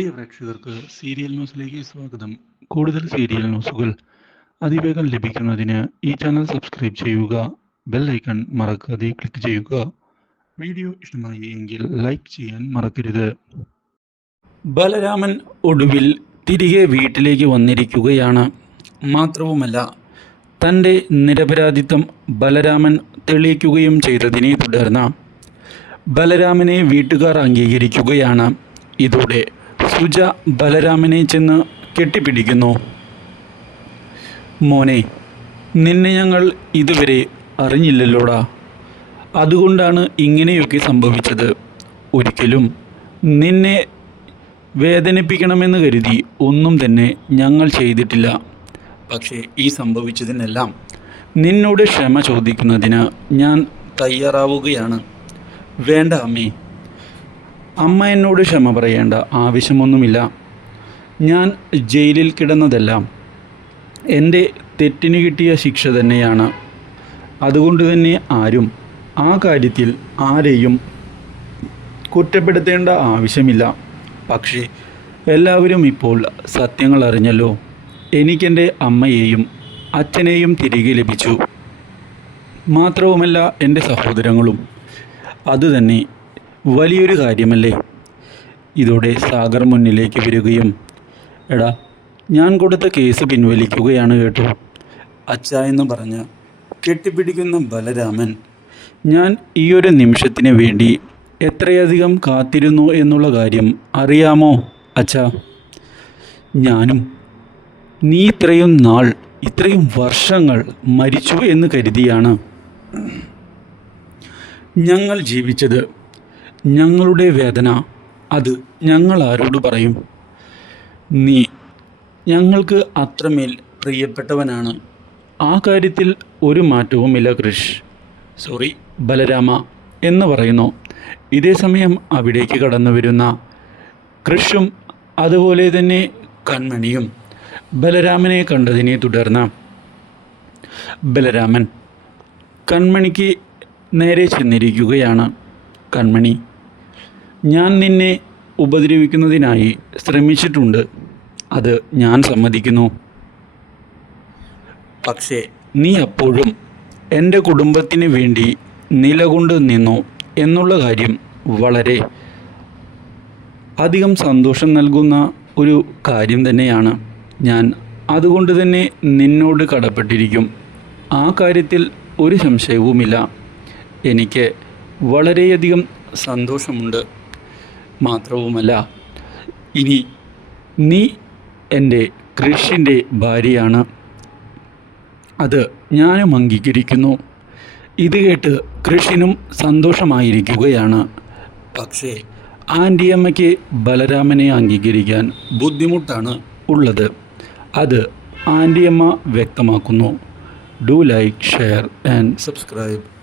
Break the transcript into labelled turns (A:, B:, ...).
A: പ്രിയ പ്രേക്ഷകർക്ക് സീരിയൽ ന്യൂസിലേക്ക് സ്വാഗതം. കൂടുതൽ സീരിയൽ ന്യൂസുകൾ അതിവേഗം ലഭിക്കുന്നതിന് ഈ ചാനൽ സബ്സ്ക്രൈബ് ചെയ്യുക ബെൽ ഐക്കൺ മറക്കാതെ ക്ലിക്ക് ചെയ്യുക. വീഡിയോ ഇഷ്ടമായി എങ്കിൽ ലൈക്ക് ചെയ്യാൻ മറക്കരുത്. ബലരാമൻ ഒടുവിൽ തിരികെ വീട്ടിലേക്ക് വന്നിരിക്കുകയാണ്. മാത്രവുമല്ല തന്റെ നിരപരാധിത്വം ബലരാമൻ തെളിയിക്കുകയും ചെയ്തതിനെ തുടർന്ന് ബലരാമനെ വീട്ടുകാർ അംഗീകരിക്കുകയാണ്. ഇതോടെ സുജ ബലരാമനെ ചെന്ന് കെട്ടിപ്പിടിക്കുന്നു. മോനെ നിന്നെ ഞങ്ങൾ ഇതുവരെ അറിഞ്ഞില്ലല്ലോടാ. അതുകൊണ്ടാണ് ഇങ്ങനെയൊക്കെ സംഭവിച്ചത്. ഒരിക്കലും നിന്നെ വേദനിപ്പിക്കണമെന്ന് കരുതി ഒന്നും തന്നെ ഞങ്ങൾ ചെയ്തിട്ടില്ല. പക്ഷേ ഈ സംഭവിച്ചതിനെല്ലാം നിന്നോട് ക്ഷമ ചോദിക്കുന്നതിന് ഞാൻ തയ്യാറാവുകയാണ്. വേണ്ട അമ്മേ. അമ്മ എന്നോട് ക്ഷമ പറയേണ്ട ആവശ്യമൊന്നുമില്ല. ഞാൻ ജയിലിൽ കിടന്നതെല്ലാം എന്റെ തെറ്റിന് കിട്ടിയ ശിക്ഷ തന്നെയാണ്. അതുകൊണ്ട് തന്നെ ആരും ആ കാര്യത്തിൽ ആരെയും കുറ്റപ്പെടുത്തേണ്ട ആവശ്യമില്ല. പക്ഷേ എല്ലാവരും ഇപ്പോൾ സത്യങ്ങൾ അറിഞ്ഞല്ലോ. എനിക്കെന്റെ അമ്മയെയും അച്ഛനെയും തിരികെ ലഭിച്ചു. മാത്രവുമല്ല എന്റെ സഹോദരങ്ങളും. അതുതന്നെ വലിയൊരു കാര്യമല്ലേ? ഇതോടെ സാഗർ മുന്നിലേക്ക് വരികയും എടാ ഞാൻ കൊടുത്ത കേസ് പിൻവലിക്കുകയാണ് കേട്ടോ. അച്ഛ എന്ന് പറഞ്ഞ് കെട്ടിപ്പിടിക്കുന്ന ബലരാമൻ ഞാൻ ഈ ഒരു നിമിഷത്തിന് വേണ്ടി എത്രയധികം കാത്തിരുന്നു എന്നുള്ള കാര്യം അറിയാമോ അച്ഛ? ഞാനും നീ ഇത്രയും നാൾ ഇത്രയും വർഷങ്ങൾ മരിച്ചു എന്ന് കരുതിയാണ്. ഞങ്ങൾ ജീവിച്ചത് ഞങ്ങളുടെ വേദന അത് ഞങ്ങൾ ആരോട് പറയും. നീ ഞങ്ങൾക്ക് അത്രമേൽ പ്രിയപ്പെട്ടവനാണ്. ആ കാര്യത്തിൽ ഒരു മാറ്റവുമില്ല കൃഷ്. സോറി ബലരാമ എന്ന് പറയുന്നു. ഇതേ സമയം അവിടേക്ക് കടന്നു വരുന്ന കൃഷും അതുപോലെ തന്നെ കൺമണിയും ബലരാമനെ കണ്ടതിനെ തുടർന്ന് ബലരാമൻ കൺമണിക്ക് നേരെ ചെന്നിരിക്കുകയാണ്. കൺമണി ഞാൻ നിന്നെ ഉപദ്രവിക്കുന്നതിനായി ശ്രമിച്ചിട്ടുണ്ട്. അത് ഞാൻ സമ്മതിക്കുന്നു. പക്ഷേ നീ അപ്പോഴും എന്റെ കുടുംബത്തിന് വേണ്ടി നിലകൊണ്ട് നിന്നു എന്നുള്ള കാര്യം വളരെ അധികം സന്തോഷം നൽകുന്ന ഒരു കാര്യം തന്നെയാണ്. ഞാൻ അതുകൊണ്ട് തന്നെ നിന്നോട് കടപ്പെട്ടിരിക്കും. ആ കാര്യത്തിൽ ഒരു സംശയവുമില്ല. എനിക്ക് വളരെയധികം സന്തോഷമുണ്ട്. മാത്രവുമല്ല ഇനി നീ എന്റെ കൃഷിന്റെ ഭാര്യയാണ്. അത് ഞാനും അംഗീകരിക്കുന്നു. ഇത് കേട്ട് കൃഷിനും സന്തോഷമായിരിക്കുകയാണ്. പക്ഷേ ആന്റിയമ്മയ്ക്ക് ബലരാമനെ അംഗീകരിക്കാൻ ബുദ്ധിമുട്ടാണ് ഉള്ളത്. അത് ആന്റിയമ്മ വ്യക്തമാക്കുന്നു. Do like share and subscribe.